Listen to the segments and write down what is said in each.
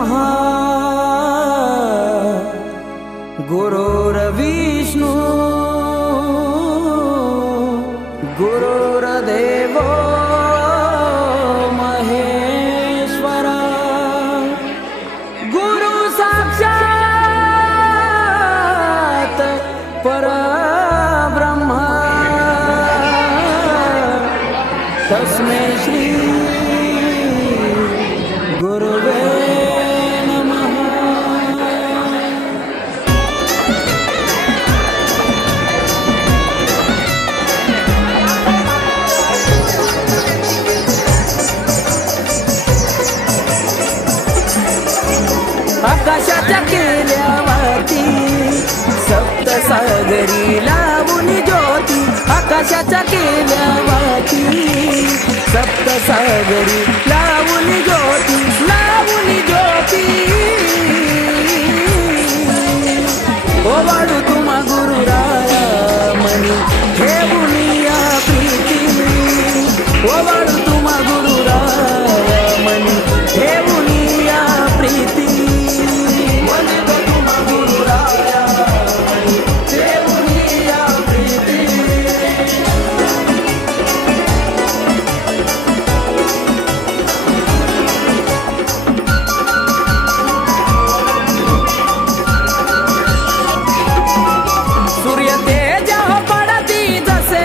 ब्रह्मा गुरुर्विष्णु गुरुर्देवो महेश्वरा गुरु साक्षात परब्रह्मा तस्मै श्री गुरुवे नमः। आकाशाच्या केल्यावरती सप्तसागरी लावून ज्योती, आकाशाच्या केल्यावरती सप्तसागरी लावून ज्योती, लावून ज्योती ओवाळू तुम्हा गुरुराया मनी ठेवून या प्रीती, ओवाळू तुम्हा गुरुराया मनी ठेवून या प्रीती, वंदितो तुम्हा गुरुराया मनी ठेवून या प्रीती। सूर्य तेज पडती जसे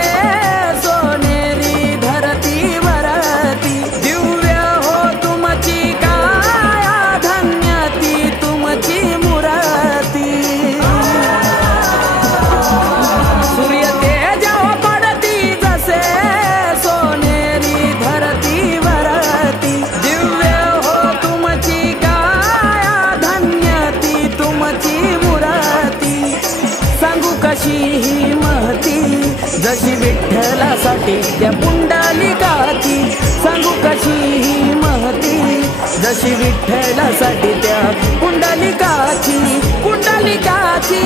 सोनेरी धरतीवरती, दिव्य हो तुमची काया धन्य ती तुमची मूर्ती। सूर्य तेज पडती जसे सोनेरी धरतीवरती, दिव्य हो तुमची काया धन्य ती तुमची मूर्ती। सांगू कशी ही महती जशी विठ्ठलासाठी त्या पुंडलिकाची, सांगू कशी ही महती जशी विठ्ठलासाठी त्या पुंडलिकाची, पुंडलिकाची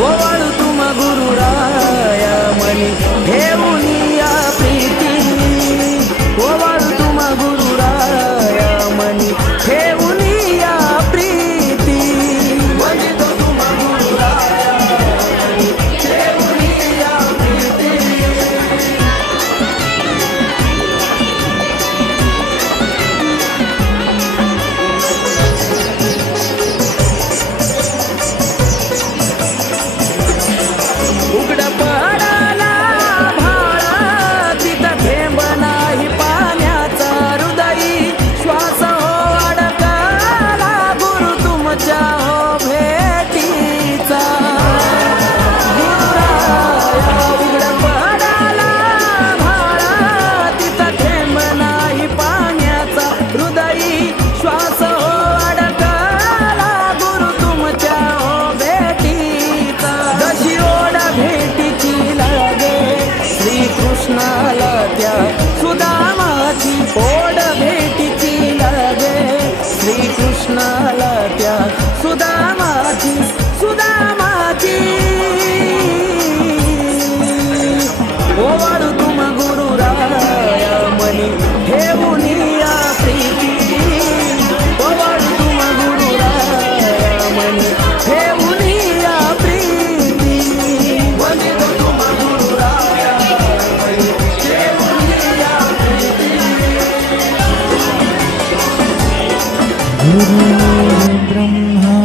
ओवाळू तुम्हा गुरुराया मनी ठेवून या प्रीती, ओवाळू तुम्हा गुरुराया मनी ठेवून या प्रीती, वंदितो तुम्हा गुरुराया मनी ठेवून या प्रीती। उघड पडाला भाळा तिथं थेंब नाही पाण्याचा, हृदयी श्वास हो अडकला गुरु तुमच्या हो भेटीचा। गुरुराया उघड पडाला भाळा तिथं थेंब नाही पाण्याचा, हृदयी श्वास हो अडकला गुरु तुमच्या हो भेटीचा। जशी ओढ भेटीची लागे श्रीकृष्णाला त्या सुदामाची, ओढ भेटीची लागे श्रीकृष्णाला त्या सुदामाची, सुदामाची ओवाळू तुम्हा गुरुराया मनी ठेवून या प्रीती, ओवाळू तुम्हा गुरुराया मनी ठेवून या प्रीती, वंदितो तुम्हा गुरुराया मनी ठेवून या प्रीती। गुरुर्ब्रह्मा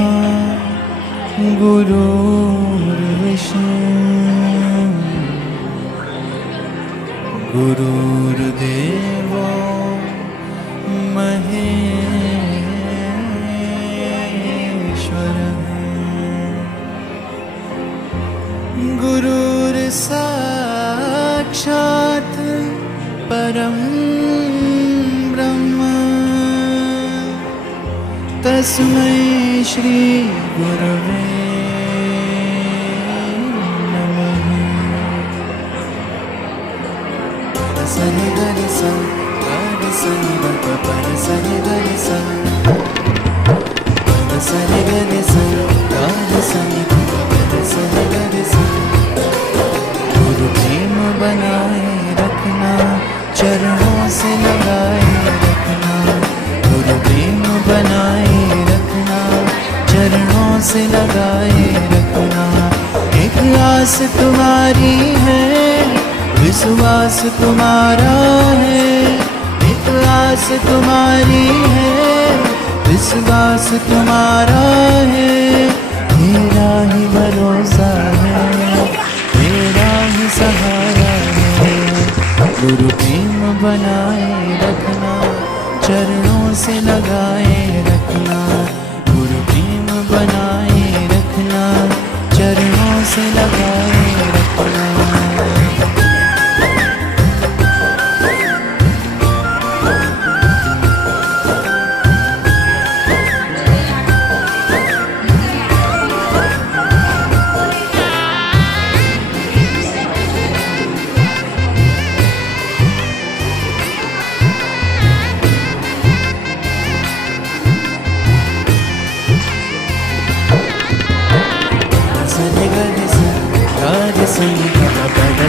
गुरुर्विष्णु गुरुर्देवो महेश्वरः गुरुर्साक्षात् परं ब्रह्म तस्मै श्री गुरवे नमः। सनि गरि सा गरि सनि ग प सनि गरि सा सनि गरि सा गरि सनि ग सनि गरि सा। गुरु प्रेम बनाए रखना, चरणों से लगाए रखना। चरणों से लगाए रखना। एक आस तुम्हारी है, विश्वास तुम्हारा है। एक आस तुम्हारी है, विश्वास तुम्हारा है। मेरा ही भरोसा है, मेरा ही सहारा है। गुरु प्रेम बनाए रखना, चरणों से लगाए रखना। गुरु प्रेम बनाए रखना, चरणों से लगाए रखना।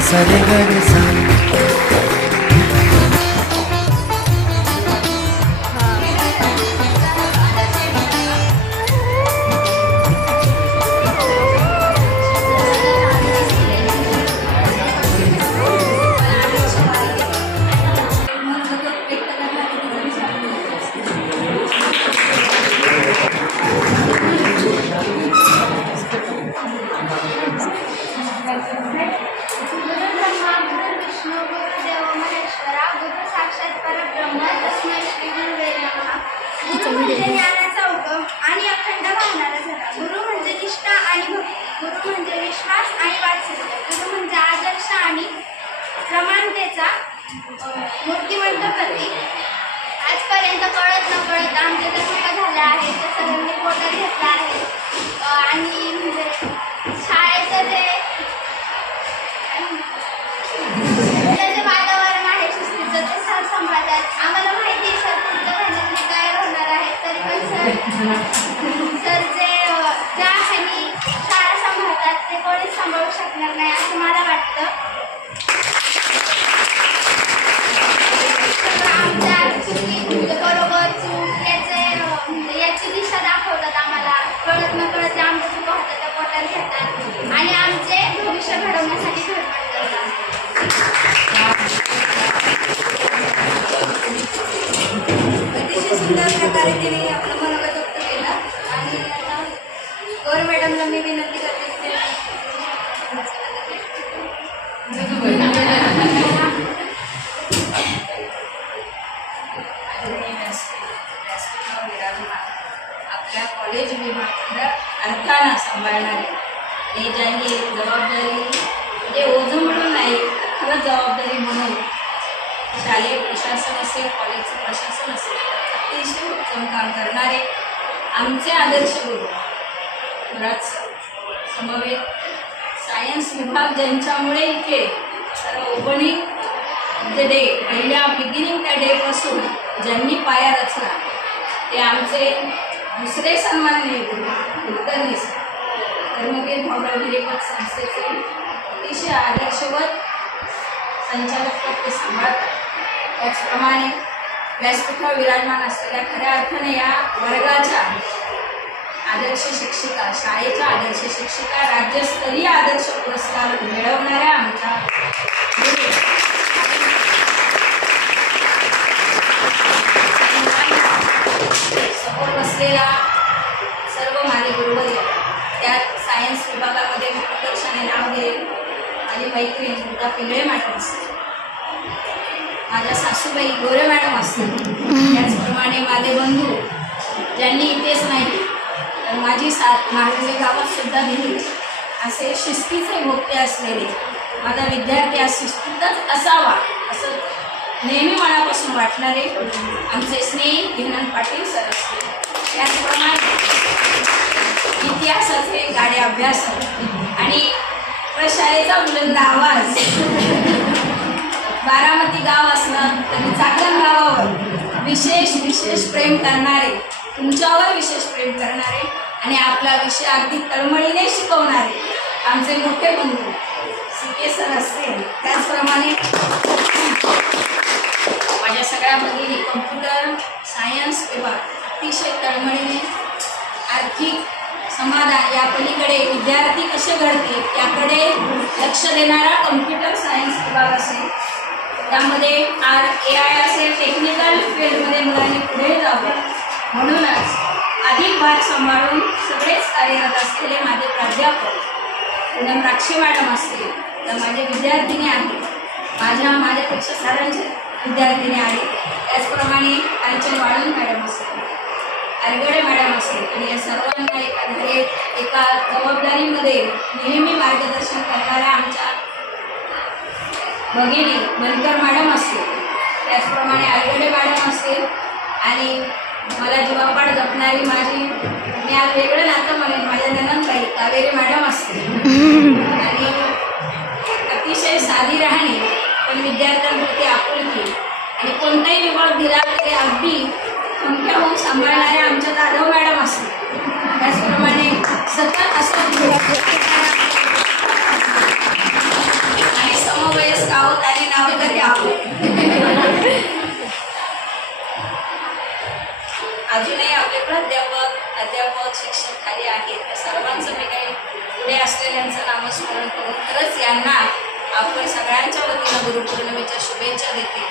सरे गरे सा। ज्ञानाचा उगम आणि अखंड वाहणारा झाला. गुरु म्हणजे निष्ठा आणि भक्ती. गुरु म्हणजे विश्वास आणि वात्सल्य. गुरु म्हणजे आदर्श आणि प्रमाणतेचा मूर्तिमंत प्रतीक. आजपर्यंत कळत न कळत आमचे जे चुका झाल्या आहेत ते सगळ्यांनी पोटात घेतला आहे. आणि म्हणजे शाळेचं जे वातावरण आहे शिस्तीचं ते सर संपादक आम्हाला माहिती सर पुढच्या महिन्यात काय होणार आहे. तरी पण सर जे ज्या ह्यांनी शाळा सांभाळतात ते कोणीच सांभाळू शकणार नाही असं मला वाटतं. आमच्या चुकी बरोबर चूक याची दिशा दाखवतात आम्हाला. कळत न कळत जे आमच्या चुका होतात त्या पोटात घेतात आणि आमचे भविष्य घडवण्यासाठी धडपड करतात. अतिशय सुंदर प्रकारे तिने आपलं मनोगत व्यक्त केलं. आणि आता गौर मॅडमला मी विनंती करते आपल्या कॉलेज विभाग अर्थानं सांभाळणारे आणि ज्यांनी जबाबदारी म्हणजे ओझं म्हणून नाही खरंच जबाबदारी म्हणून शालेय प्रशासन असेल कॉलेजचं प्रशासन असेल अतिशय उत्तम काम करणारे आमचे आदर्श गुरु बराच समवेत सायन्स विभाग ज्यांच्यामुळे इथे ओपनिंग डे पहिल्या बिगिनिंग त्या डेपासून ज्यांनी पाया रचला ते आमचे दुसरे सन्माननीय गुरु कुलकर्णी धर्मवीर भाऊराव हिरेमठ संस्थेचे अतिशय आदर्शवत संचालकपद ते सांभाळतात. त्याचप्रमाणे व्यासपीठावर विराजमान असलेल्या खऱ्या अर्थाने या वर्गाच्या आदर्श शिक्षिका शाळेच्या आदर्श शिक्षिका राज्यस्तरीय आदर्श पुरस्कार मिळवणाऱ्या आमच्या समोर बसलेला सर्व माझे गुरुवर्य त्यात सायन्स विभागामध्ये प्रकर्षाने नाव घेईल माझी मैत्रीण मुद्दा पिंगळे मॅडम असते, माझ्या सासूबाई गोरे मॅडम असतात. त्याचप्रमाणे माझे बंधू ज्यांनी इथेच नाही तर माझी साथ मागणी गावात सुद्धा दिली असे शिस्तीचे भोगते असलेले माझा विद्यार्थी आज शिस्तीतच असावा असं नेहमी मनापासून वाटणारे आमचे स्नेही हिरण्य पाटील सर असतील. त्याचप्रमाणे इतिहासाचे गाडे अभ्यासक आणि प्रशालेचा बुलंद आवाज बारामती गाव असलं तरी चाकण गावावर विशेष प्रेम करणारे तुमच्यावर विशेष प्रेम करणारे आणि आपला विषय अगदी तळमळीने शिकवणारे आमचे मोठे बंधू सीके सर असतील. त्याचप्रमाणे माझ्या सगळ्या भगिनी कम्प्युटर सायन्स विभाग अतिशय तळमळीने आर्थिक समाधान या पलीकडे विद्यार्थी कसे घडतील याकडे लक्ष देणारा कम्प्युटर सायन्स विभाग असेल, त्यामध्ये AI असेल, टेक्निकल फील्डमध्ये मुलांनी पुढे जावं म्हणूनच अधिक भाग सांभाळून सगळेच कार्यरत असलेले माझे प्राध्यापक पूनम राक्षे मॅडम असतील, तर माझे विद्यार्थिनी आहेत, माझ्यापेक्षा सारांचे विद्यार्थिनी आहेत, त्याचप्रमाणे कांचन वाळून मॅडम असतील, आरगडे मॅडम असतील आणि या सर्वांना एका जबाबदारीमध्ये नेहमी मार्गदर्शन करणाऱ्या आमच्या भगिनी बनकर मॅडम असतील, त्याचप्रमाणे आरगडे मॅडम असतील आणि मला जीवापाड जपणारी मी आज वेगळं नातं म्हणेन माझ्या ननंदबाई कावेरी मॅडम असतील आणि अतिशय साधी राहणी पण विद्यार्थ्यांप्रती आपुलकी आणि कोणताही विभाग दिला तरी अगदी खमक्या होऊन सांभाळणाऱ्या आमच्या जाधव मॅडम असतील, त्याचप्रमाणे सतत असं आणि समवयस्क आहोत आणि नावकरी आहोत. अजूनही आपले अध्यापक शिक्षक खाली आहेत, त्या सर्वांचं मी काही पुढे असलेल्यांचं नामस्मरण करून खरंच यांना आपण सगळ्यांच्या वतीनं गुरुपौर्णिमेच्या शुभेच्छा देते.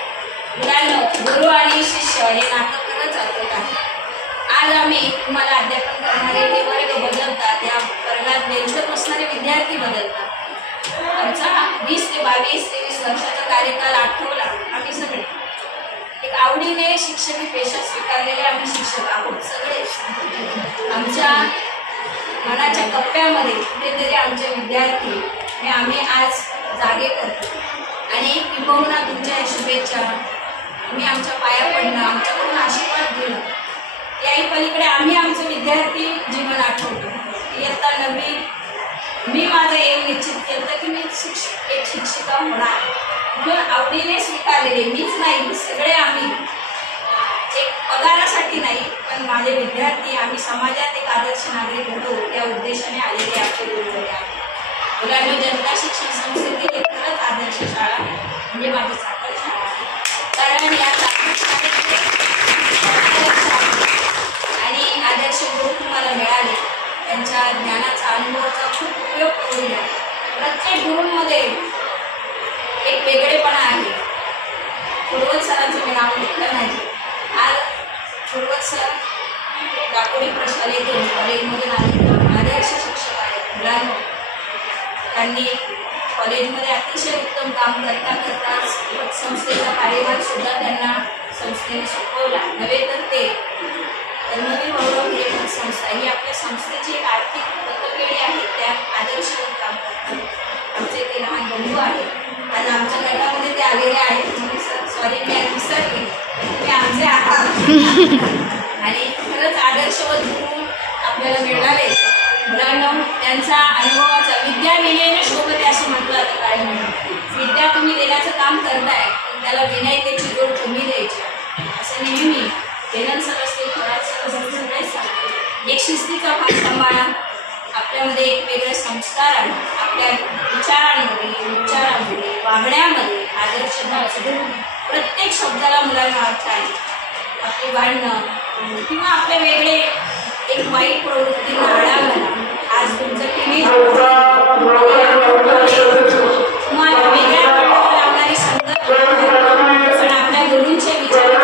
मुलांनो, गुरु आणि शिष्य हे नातं खरंच अद्भुत आहे. आज आम्ही तुम्हाला अध्यापन करणारे हे वर्ग बदलतात, या वर्गात बेंचवर बसणारे विद्यार्थी बदलतात. आमचा 20 ते 22-23 वर्षाचा कार्यकाल आठवला. आम्ही सगळे एक आवडीने शिक्षकी पेशा स्वीकारलेले आम्ही शिक्षक आहोत. सगळे आमच्या मनाच्या कप्प्यामध्ये कुठेतरी आमचे विद्यार्थी हे आम्ही आज जागे करतो आणि किंबहुना तुमच्या शुभेच्छा, तुम्ही आमच्या पाया पडणं, आमच्याकडून आशीर्वाद घेणं, याही पलीकडे आम्ही आमचं विद्यार्थी जीवन आठवतो. इयत्ता 9वी मी माझं एम निश्चित केलं की मी एक शिक्षिका होणार, म्हणून आवडीने स्वीकारलेले मीच नाही, सगळे आम्ही एक पगारासाठी नाही पण माझे विद्यार्थी आम्ही समाजात एक आदर्श नागरिक होतो या उद्देशाने आलेले आमचे गुरुवर्ग आहेत. मुलांनी जनता शिक्षण संस्थेतील एक खरंच आदर्श शाळा म्हणजे माझी साखर शाळा आहे. कारण या साखर शाळेत आणि आदर्श गुरु तुम्हाला मिळाले, त्यांच्या ज्ञानाचा अनुभवाचा खूप उपयोग करून घ्या. प्रत्येक गुरूंमध्ये एक वेगळेपणा आहे. फुलवत सरांचं मी नाव घेतलं नाही. आज फुलवत सर दापोडी प्रशालेतून कॉलेजमधून आले, आदर्श शिक्षक आहेत. मुलांना त्यांनी कॉलेजमध्ये अतिशय उत्तम काम करता संस्थेचा कार्यभार सुद्धा त्यांना संस्थेने सोपवला. नव्हे तर ते कर्मवीर भाऊराव हिरेमठ संस्था ही आपल्या संस्थेची एक आर्थिक पतपेढी आहे, त्या आदर्श काम करतात. आमचे ते लहान बंधू आहेत, आज आमच्या गटामध्ये ते आलेले आहेत. म्हणजे सॉरी मी विसरले, तुम्ही आमचे आहात आणि खरंच आदर्शवत गुरु आपल्याला मिळाले. मुलांना त्यांचा अनुभवाचा विद्या विनयने शोभते असं म्हटलं जातं. काय म्हणून विद्या तुम्ही देण्याचं काम करताय पण त्याला विनयतेची जोड तुम्ही द्यायची असं नेहमी हेलन सर असतील, खराब सर असतील, सगळेच सांगते. एक शिस्तीचा भाग सांभाळा, आपल्यामध्ये एक वेगळे संस्कार आणा, आपल्या विचारांमध्ये वागण्यामध्ये आदर्शता असते. प्रत्येक शब्दाला मुलांना अर्थ आहे. आपली भांडणं किंवा आपले वेगळे एक वाईट प्रवृत्तींना आळा घाला. आज तुमचं टीव्ही तुम्हाला वेगळ्या प्रकारे लावणारी संगत पण आपल्या गुरूंचे विचार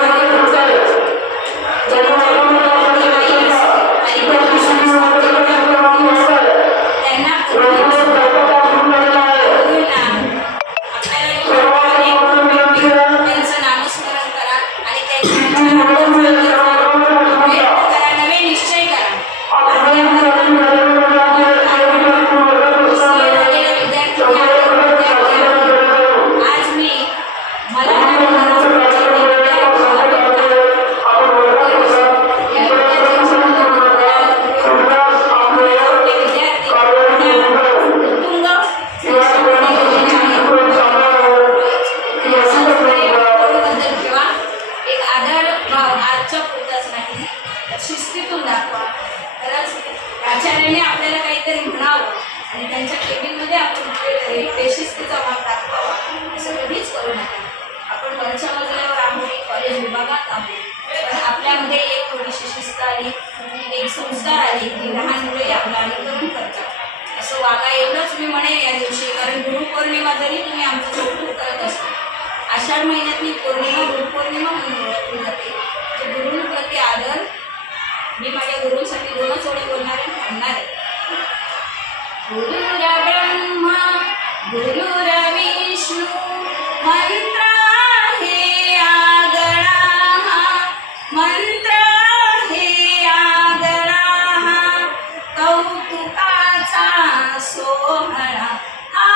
अशी शिस्त आली, एक संस्कार आली की लहान मुलंही आपलं अनुकरण करतात. असं वागा एवढंच मी म्हणेन या दिवशी. कारण गुरुपौर्णिमा जरी तुम्ही आमचं कौतुक करत असतो, आषाढ महिन्यातली पौर्णिमा गुरुपौर्णिमा म्हणून ओळखली जाते. जे गुरुंप्रती आदर, मी माझ्या गुरुंसाठी 2च ओळी बोलणार आहे, म्हणणार आहे. गुरुर ब्रह्मा गुरुर विष्णू मंत्र हे आगळा, मंत्र हे आगळा, कौतुकाचा सोहळा, हा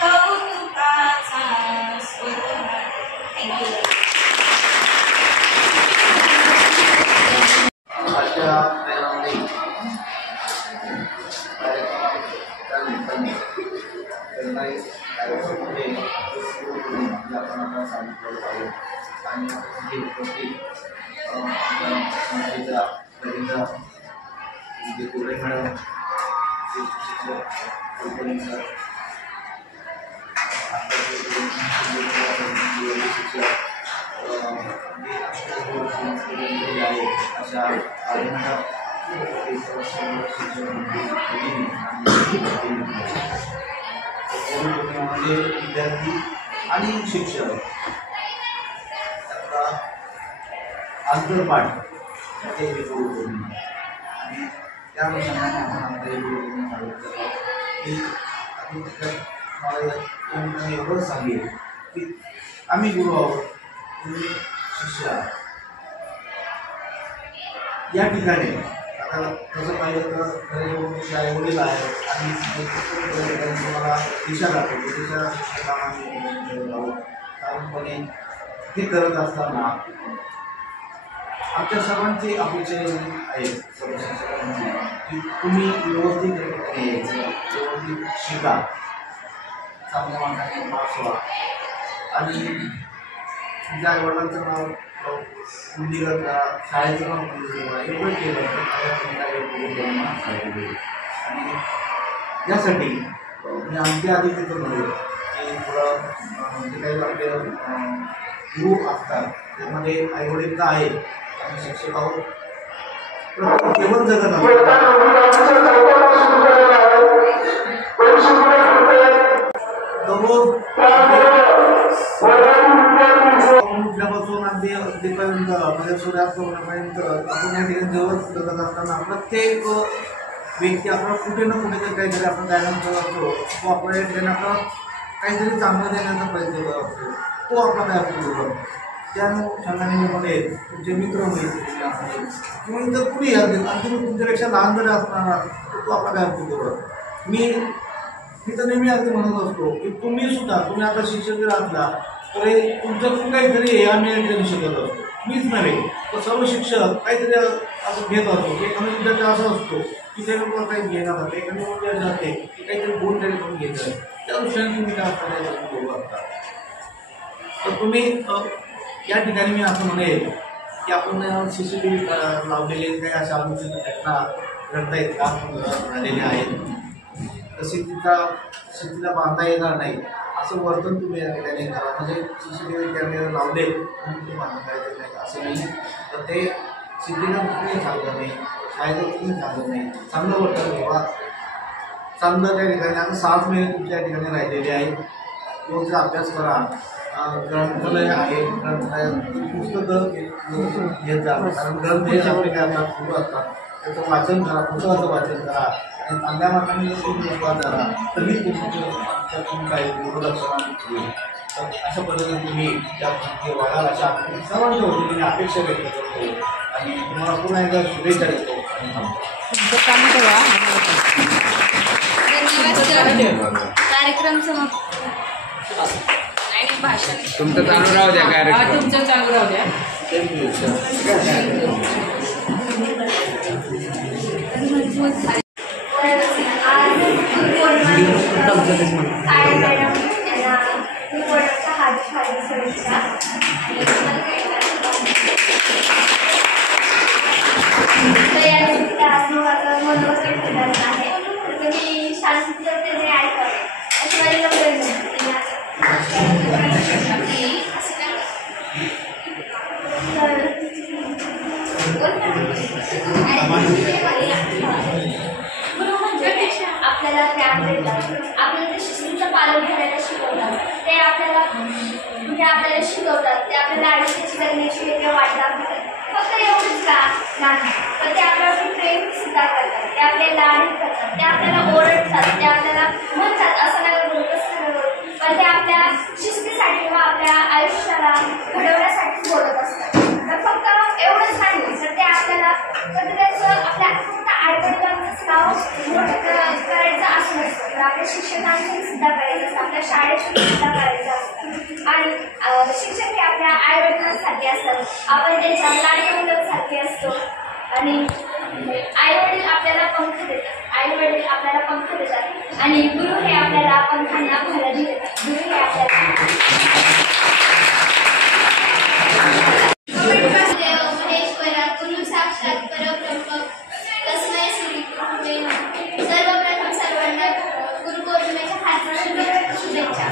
कौतुकाचा सोहळा. थँक्यू. आजच्या प्रेरणाने कार्यक्रमामध्ये आपण आता सांगितलं आहे आणि जे उपस्थित संस्थेचा रवींद्र जे कुरे मॅडम, जे शिक्षक कुलकर्णी सर, शिक्षक आहे अशा म्हणजे विद्यार्थी आणि शिक्षक त्याचा आंतरपाठ हे गुरुपौर्णिमा आणि त्या अनुषंगाने आपण आपल्या गुरुपौर्णिमा साजरी करतो. मला एवढंच सांगेल की आम्ही गुरु आहोत, तुम्ही शिष्य आहात. या ठिकाणी आता तसं पाहिलं तर आई वडील आहेत आणि तुम्हाला दिशा दाखवतो, दिशा साधारणपणे हे करत असताना आमच्या सर्वांची अपेक्षा आहे सर्व शिक्षकांची की तुम्ही व्यवस्थित यायचं, व्यवस्थित शिका, चांगल्या मार्गाने पास व्हा आणि तुमच्या आईवडिलांचं नाव उल्लेख करा, शाळेचं नाव एवढं केलं आणि यासाठी मी आमच्या आधी तिथं म्हणेल की थोडं जे काही आपले गुरु असतात त्यामध्ये आईवडील तर आहे आणि शिक्षक आहोत, केवळ जगत दररोज उठल्यापासून अगदीपर्यंत म्हणजे सूर्यास्त होण्यापर्यंत आपण या ठिकाणी जवळ जगत असताना प्रत्येक व्यक्ती आपल्याला कुठे ना कुठेतरी काहीतरी आपण गायडन्स करत असतो, तो आपल्या ठिकाणी आपल्याला काहीतरी चांगलं देण्याचा प्रयत्न करत असतो, तो आपला काय असतो. त्या अनुषंगाने मी म्हणेन तुमचे मित्र मैत्रिणी असेल किंवा इतर कुणी असेल आणि तुम्ही तुमच्यापेक्षा लहान जरी असणार तो आपला काय असतो. मी तर नेहमी अगदी म्हणत असतो की तुम्ही आता शिक्षक जर असला तर तुमच्याकडून काहीतरी हे आम्ही या ठिकाणी शिकत असतो. मीच नव्हे तर सर्व शिक्षक काहीतरी असं घेत असतो की एखादा विद्यार्थी असं असतो की ते लोक काही घेणार जाते, एखादी विद्यार्थी जाते की काहीतरी बोल तरी करून घेत आहे, त्या दृष्टीने तुम्ही काय असता बोलू असता. तर तुम्ही या ठिकाणी मी असं म्हणेल की आपण CCTV लावलेले काही अशा अनुषंगाने घटना घडतायत का झालेल्या आहेत, तशी शेतीला बांधता येणार नाही असं वर्तन तुम्ही या ठिकाणी करा. म्हणजे CCTV कॅमेरे लावले म्हणून ते बांधता येत नाही असं नाही. तर ते शेतीला कुठेही चाललं नाही, शाळेला कुठेही चाललं नाही, चांगलं वर्तन ठेवा, चांगलं त्या ठिकाणी. आता 7 महिने तुमच्या या ठिकाणी राहिलेले आहेत, रोजचा अभ्यास करा, ग्रंथालय आहे, ग्रंथालयात पुस्तकं घेत जा, कारण ग्रंथ हे आपले काय असतात सुरू असतात, त्याचं वाचन करा, पुस्तकाचं वाचन करा आणि चांगल्या मार्गाने जर तुम्ही सुरुवात करा तरी तुमचं काही गुरुलक्षण होईल. तर अशा पद्धतीने तुम्ही त्या वाढाल अशा सर्वांच्या वतीने मी अपेक्षा व्यक्त करतो आणि तुम्हाला पुन्हा एकदा शुभेच्छा देतो आणि कार्यक्रम समाप्त. भाषण तुमचं चालू राहू द्या कार्यक्रम, तुमचं चालू राहू द्या. गुरु म्हणजे आपल्याला ज्ञान देतात, आपल्याला ते शिस्तीचं पालन करायला शिकवतात, ते आपल्याला शिकवतात, ते आपल्याला आयुष्याची जगण्याची वेगळी वाट दाखवतात. फक्त एवढंच का नाही, तर ते आपल्यावर प्रेम सुद्धा करतात, ते आपल्याला लाड करतात, ते आपल्याला ओरडतात, ते आपल्याला म्हणतात असं नका करू तसं नका करू, पण ते आपल्या शिस्तीसाठी व आपल्या आयुष्याला घडवण्यासाठी बोलत असतात. तर फक्त एवढंच नाही, तर ते आपल्याला कधी त्याचं आपल्या फक्त आईवडिलांचंच नाव मोठं करायचं असं नसतं, तर आपल्या शिक्षकांचं सुद्धा करायचं असतं, आपल्या शाळेचं सुद्धा करायचं असतं. आणि शिक्षक हे आपल्या आईवडिलांसारखे असतात, आपण त्यांच्या लाडक्या मुलांसारखे असतो. आणि आईवडील आपल्याला पंख देतात, आईवडील आपल्याला पंख देतात, आणि गुरु हे आपल्याला पंखांना भरारी देतात. गुरु हे आपल्याला गुरु साक्षात परब्रह्म तस्मै श्री गुरुवे नमः. सर्वप्रथम सर्वांना गुरुपौर्णिमेच्या हार्दिक शुभेच्छा.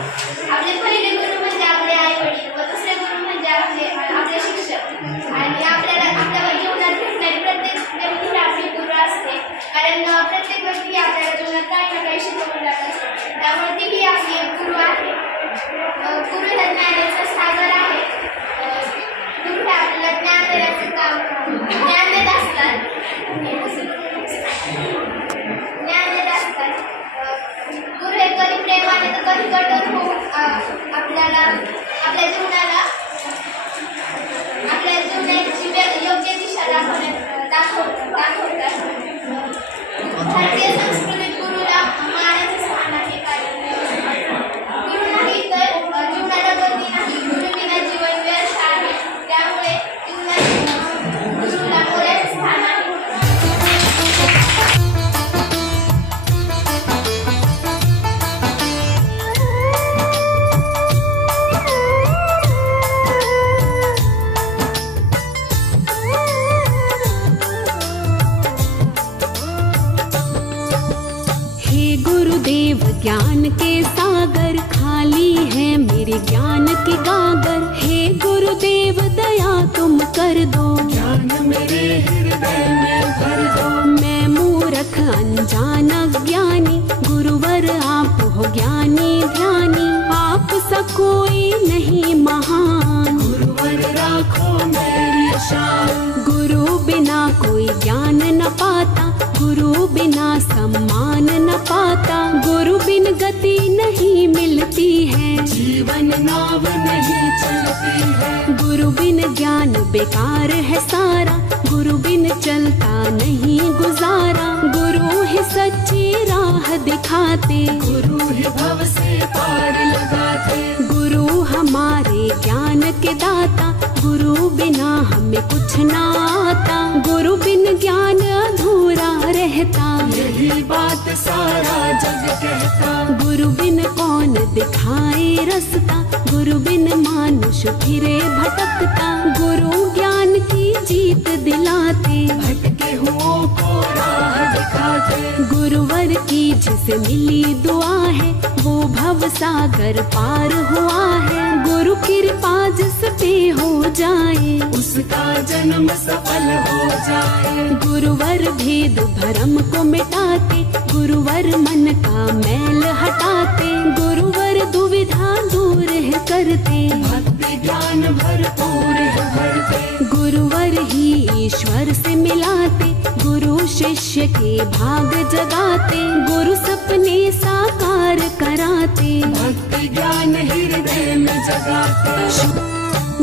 आपले पहिले गुरु म्हणजे आपले आई वडील व दुसरे गुरु म्हणजे आपले शिक्षक. आणि आपल्याला जीवनात भेटणारी प्रत्येक व्यक्ती आपली गुरु असते, कारण प्रत्येक व्यक्ती आपल्याला जीवनात काही ना काही शिकवून जात असते, त्यामुळे तीही आपली गुरु आहे. गुरु हे ज्ञानाचा सागर आहे. गुरु हे आपल्याला ज्ञान देण्याचं काम ज्ञान देत असतात. गुरु हे कधी प्रेमाने तर कधी कठोर होऊन आपल्याला आपल्या जीवनाची योग्य दिशा दाखवतात. भारतीय संस्कृतीत गुरुला मानाचं स्थान आहे, कारण गुरु नाही तर जीवनाला गती नाही, गुरु विना जीवन व्यर्थ आहे, त्यामुळे जीवनात गुरुला मोलाचं स्थान आहे. गुरुदेव ज्ञान के सागर, खाली है मेरे ज्ञान के गागर. हे गुरुदेव दया तुम कर दो, ज्ञान मेरे हृदय में भर दो. मैं मूर्ख अनजान ज्ञानी, गुरुवर आप हो ज्ञानी ध्यानी. आप सा कोई नहीं महान, गुरुवर राखो मेरी शान. गुरु बिना कोई ज्ञान न पाता, गुरु बिना सम्मान न पाता. गुरु बिन गति नहीं मिलती है, जीवन नाव नहीं चलती है. गुरु बिन ज्ञान बेकार है सारा, गुरु बिन चलता नहीं गुजारा. गुरु ही सच्ची राह दिखाते, गुरु ही भव से पार लगाते. गुरु हमारे ज्ञान के दाता, गुरु बिना हमें कुछ ना आता. गुरु बिन ज्ञान अधूरा रहता, यही बात सारा जग कहता. गुरु बिन कौन दिखाए रास्ता, गुरु बिन मानुष फिरे भटकता. गुरु ज्ञान की जीत दिलाते, भटके हुओं को राह दिखाते. गुरुवर की जिसे मिली दुआ है, वो भव सागर पार हुआ है. गुरु कृपा जिस पे हो जाए, उसका जन्म सफल हो जाए. गुरुवर भेद भरम को मिटाते, गुरुवर मन का मैल हटाते. गुरुवर दुविधा दूर है करते, भक्ति ज्ञान भरपूर है भरते. गुरुवर ही ईश्वर से मिलाते, गुरु शिष्य के भाग जगाते. गुरु सपने साकार कराते, भक्ति ज्ञान हृदय में जगाते.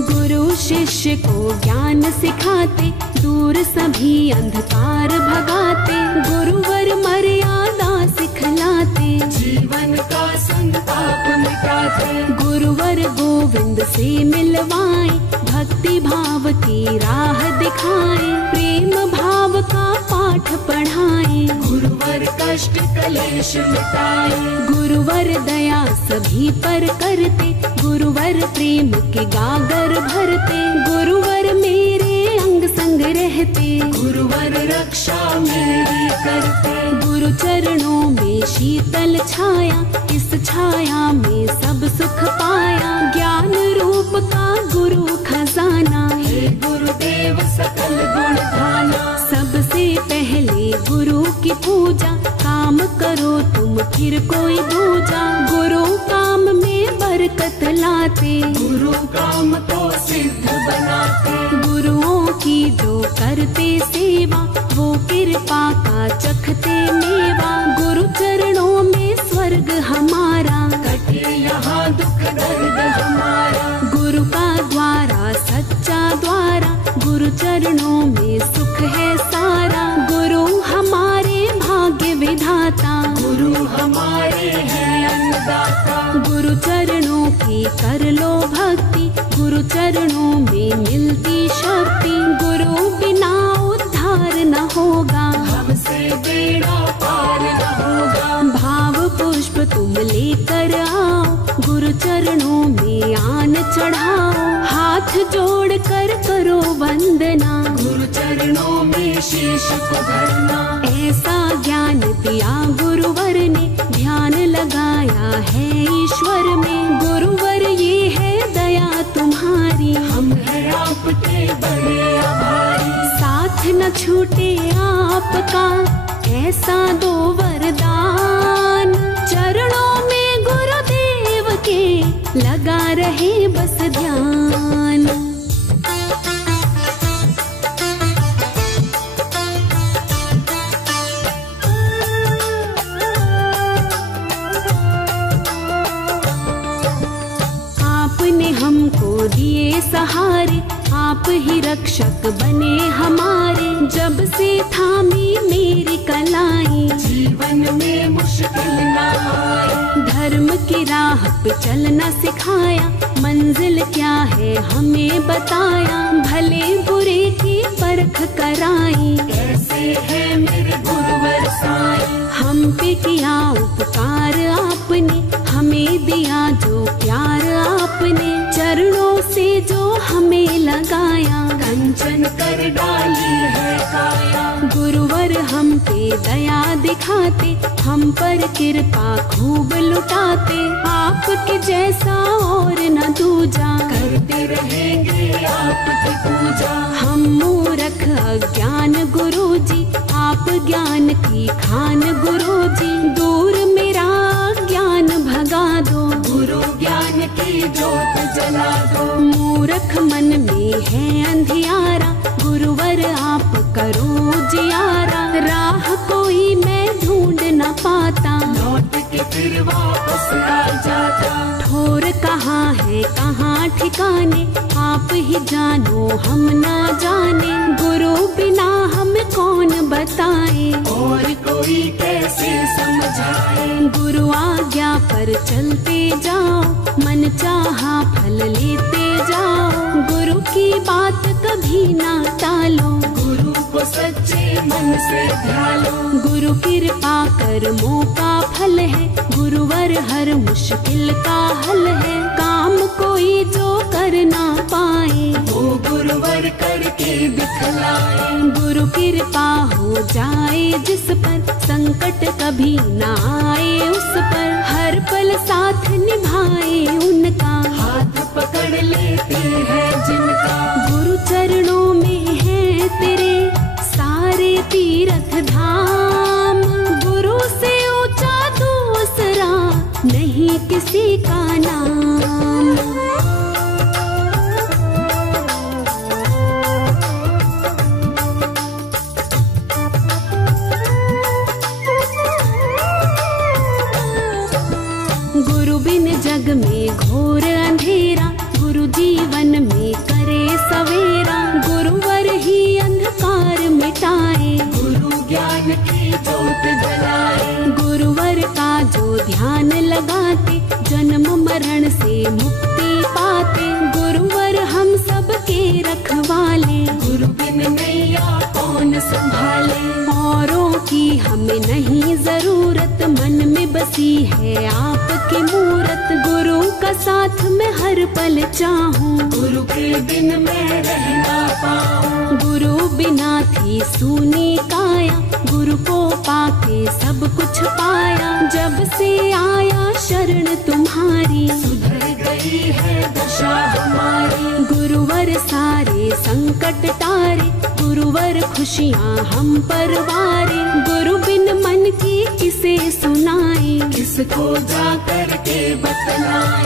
गुरु शिष्य को ज्ञान सिखाते, दूर सभी अंधकार भगाते. गुरुवर मर्यादा सिखलाते, जीवन का संताप मिटाते. गुरुवर गोविंद से मिलवाए, भक्ति भाव की राह दिखाए. प्रेम भाव का पाठ पढ़ाए, गुरुवर कष्ट कलेश मिटाए. गुरुवर दया सभी पर करते, गुरुवर प्रेम के गागर भरते. गुरुवर मेरे अंग संग रहते, गुरुवर रक्षा मेरी करते. गुरु चरणों में शीतल छाया, इस छाया में सब सुख पाया. ज्ञान रूप का गुरु खजाना, हे गुरुदेव सकल गुण ध्याना। सबसे पहले गुरु की पूजा, काम करो तुम फिर कोई दूजा। गुरु काम में बरकत लाते, गुरु काम को सिद्ध बनाते। गुरुओं की जो करते सेवा, वो कृपा का चखते मेवा। गुरु चरणों में स्वर्ग हमारा, कटे यहाँ दुख दर्द हमारा। गुरु का द्वारा सच्चा द्वारा, गुरु चरणों में सुख है सारा। गुरु हमारे भाग्य विधाता, गुरु हमारे हैं अन्नदाता। गुरु चरणों की कर लो भक्ति, गुरु चरणों में मिलती शक्ति। गुरु बिना उद्धार न होगा, हमसे बेड़ा पार न होगा। भाव पुष्प तुम लेकर आओ, गुरु चरणों में आन चढ़ाओ। हाथ जोड़ कर करो वंदना, गुरु चरणों में शीश को धरना। ऐसा ज्ञान दिया गुरुवर ने, ध्यान लगाया है ईश्वर में। गुरुवर ये है दया तुम्हारी, हम हैं आपके बड़े आभारी। साथ न छूटे आपका, ऐसा दो वरदान। चरणों में गुरुदेव के लगा रहे बस ध्यान। आपने हमको दिए सहारे, आप ही रक्षक बने हमारे। जब से थामी मेरी कलाई, जीवन में मुश्किल न आए। धर्म की राह पे चलना सिखाया, मंजिल क्या है हमें बताया। भले बुरे की परख कराई, कैसे है मेरे गुरुवर साईं। हम पे किया उपकार आपने, हमें दिया जो प्यार आपने। चरणों से जो हमें लगाया, कंचन कर डाली है काया। गुरुवर हम पे दया दिखाते, हम पर कृपा खूब लुटाते। आपके जैसा और न दूजा, करते रहेंगे आपकी पूजा। हम मूर्ख अज्ञान गुरुजी, आप ज्ञान की खान गुरुजी। दूर मेरा ज्ञान भगा दो, गुरु ज्ञान की जोत जला दो। मूर्ख मन में है अंधियारा, गुरुवर आप करो जियारा। राह कोई मैं ढूंढ न पाता, लौट के फिर वापस आ जाता। ठोर कहाँ है कहाँ ठिकाने, आप ही जानो हम ना जाने। गुरु बिना हम कौन बताए, और कोई कैसे समझाए। गुरु आज्ञा पर चलते जाओ, मन चाहा फल लेते जाओ। गुरु की बात कभी ना टालो, गुरु को सच्चे मन से ध्यालो। गुरु कृपा कर्मों का फल है, गुरुवर हर मुश्किल का हल है। काम कोई जो कर ना पाए, वो गुरुवर करके दिखलाए। गुरु कृपा हो जाए जिस पर, संकट कभी ना आए उस पर। हर पल साथ निभाए उनका, हाथ पकड़ लेते हैं जिनका। गुरु चरणों में है तेरे सारे तीर्थ धाम। गुरु से ऊंचा दूसरा नहीं किसी का नाम। गुरु बिन जग में घोर अंधेरा, गुरु जीवन में करे सवेरा। गुरुवर ही अंधकार मिटाए, गुरु ज्ञान की जोत जलाए। गुरुवर का जो ध्यान लगाते, जन्म मरण से मुक्ति पाते। गुरुवर हम सबके रखवाले, गुरु बिन नैया कौन संभाले। औरों की हमें नहीं जरूरत, मन में बसी है आपकी मूरत। गुरु का साथ मैं हर पल चाहूं, गुरु के बिन मैं रह ना पाऊं। गुरु बिना थी सूनी काया, गुरु को पाके सब कुछ पाया। जब से आया शरण तुम्हारी, सुधर गई है दशा हमारी। गुरुवर सारे संकट तारे, गुरुवर खुशियाँ हम परवारे, गुरु बिन मन की किसे सुनाए, किसको जा कर के बतलाए।